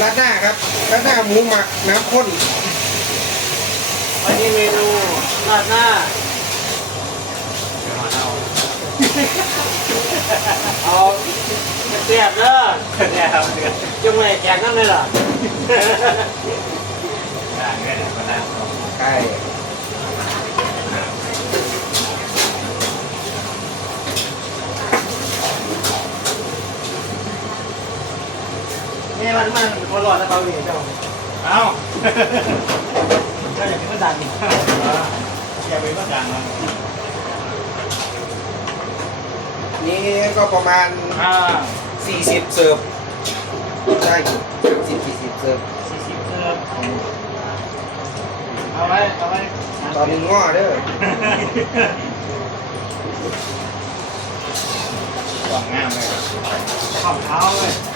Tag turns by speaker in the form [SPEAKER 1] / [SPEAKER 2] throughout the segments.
[SPEAKER 1] ราดหน้าครับราดหน้าหมูหมักน้ำข้น
[SPEAKER 2] วันนี้เมนูราดหน้าเอาเสียบเด้อ
[SPEAKER 3] เนี่ยครับเดือด
[SPEAKER 2] จุ่มไงแจกนั่นเลยล่ะ
[SPEAKER 3] ได้เงี้ยก็นั่ง
[SPEAKER 1] ไก่
[SPEAKER 2] นี่ มันมันคนรอดนะเตาหนีเจ้า
[SPEAKER 3] เอ้า
[SPEAKER 2] ก็อย่างนี้ก็ดัน
[SPEAKER 3] อย่าไปก็ดังนะ
[SPEAKER 1] นี่ก็ประมาณ
[SPEAKER 3] อ่า
[SPEAKER 1] 40เสิร์ฟได้อยู่30 40เสิร์ฟ
[SPEAKER 3] สี่สิบเกือบเอาไว้เอาไว้
[SPEAKER 1] ตอนนี้ง้อเด้อ
[SPEAKER 3] หวังงามเลย
[SPEAKER 2] ข้าวเท้าเลยเจ้าคุณแม่ก็ท
[SPEAKER 3] เฮ้ยหวังงามแล้วโอ้ย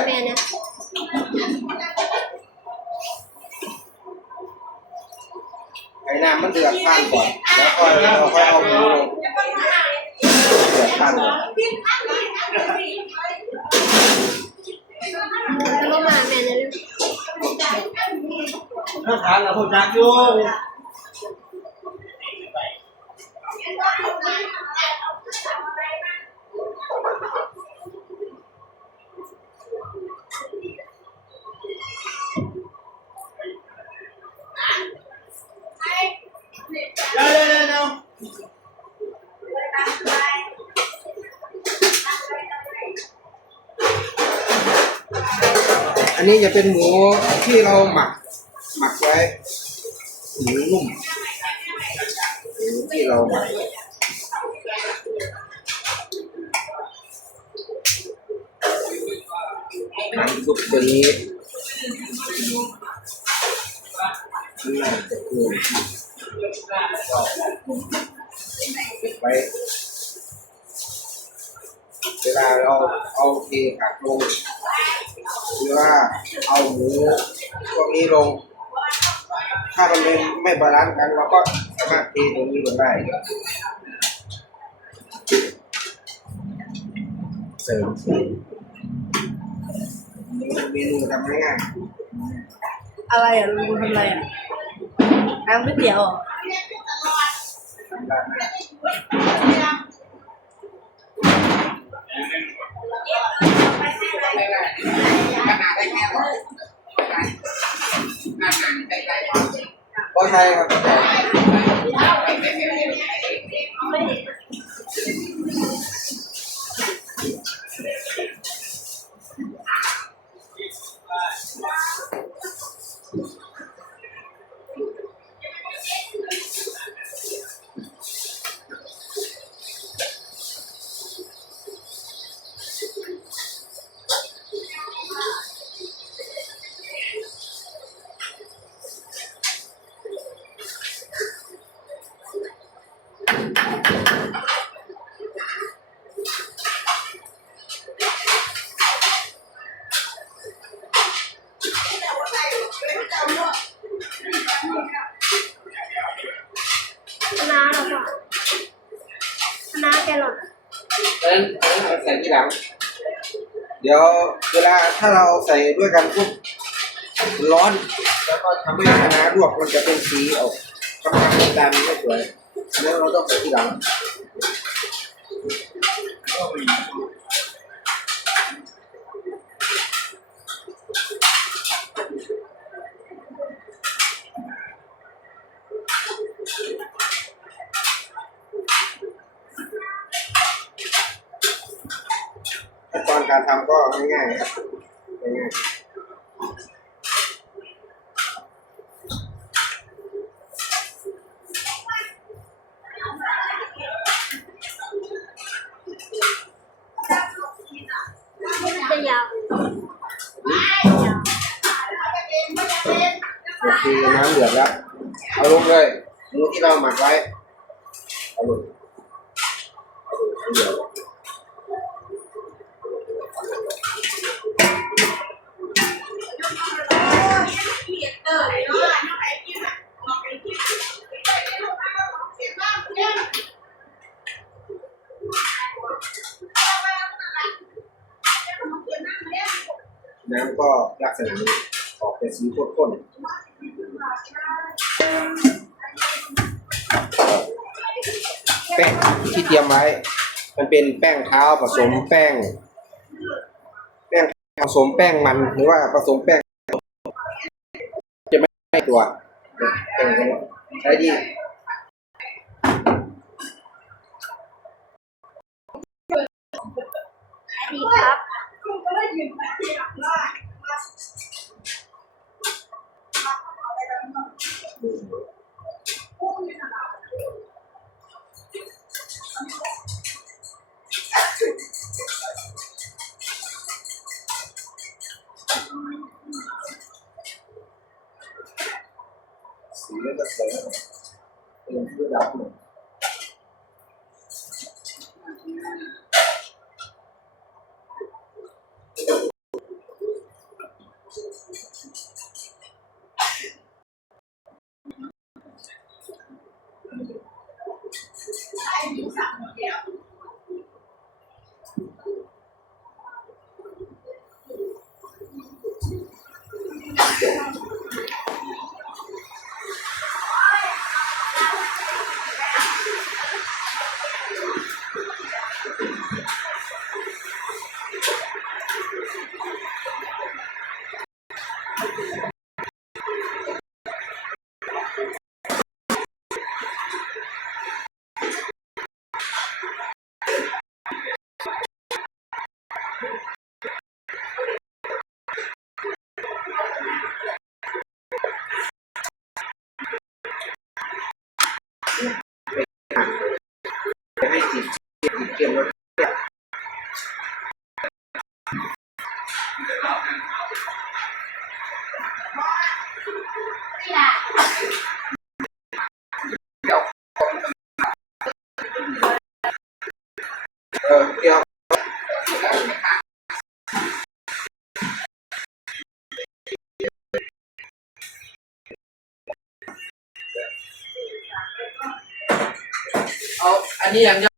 [SPEAKER 3] ำ
[SPEAKER 2] ป
[SPEAKER 4] ลาลูกมาแม่นะ
[SPEAKER 1] ไอ้น้ำมันเดือดพันก่อน แล้วค่อยเราค่อยเอาหมูลงเดือดพันก่อน
[SPEAKER 4] ปลาลูกมาแม่นะ
[SPEAKER 2] ถ้าทานเราพูดจักอยู่
[SPEAKER 1] อันนี้จะเป็นหมูที่เราหมักหมักไว้หมูนุ่มหมูที่เราหมักน้ำซุปตัวนี้น่าจะเกิน เก็บไว้ เวลาเราเอาเทผักลงหรือว่าเอาหมูพวกนี้ลง ถ้ามันไม่ไม่บาลานซ์กันเราก็สามารถเทตรงนี้ลงได้เสริมเมนูทำง่าย
[SPEAKER 4] อะไรอะลุงทำอะไรอะน้ำก๋วยเตี๋ยว
[SPEAKER 1] ๆทำได้นะ ก็ใช่ครับ
[SPEAKER 4] คณะเหรอพ่อคณะแกหรอ
[SPEAKER 1] เพราะฉะนั้นเรา ใส่ทีหลัง เดี๋ยวเวลาถ้าเราใส่ด้วยกันปุ๊บร้อน แล้วก็ทำให้คณะรวกมันจะเป็นสีออกกำลังกางน้ำตาลไม่สวยแล้วเราต้องใส่ทีหลัง ขั้นตอน การทำก็ง่ายๆครับง่ายๆโอเคน้ำเดือดแล้วเอาลงเลยหมูที่เราหมักไว้ เอาลงเอาลงน้ำเดือดน้ำ ก็ลักษณะนี้ออกเป็นสีข้นๆแป้งที่เตรียมไว้ มันเป็นแป้งเท้าผสมแป้ง แป้งผสมแป้งมันหรือว่าผสมแป้ง จะไม่ให้ตัวแป้งนี้ใช้
[SPEAKER 4] ดีครับ
[SPEAKER 1] สีมันจะสวยเป็นที่ดับหนึ่งจะให้ติดติดเกลียมแล้วเออเกี่ยว
[SPEAKER 2] เอาอันนี้อย่างเดียว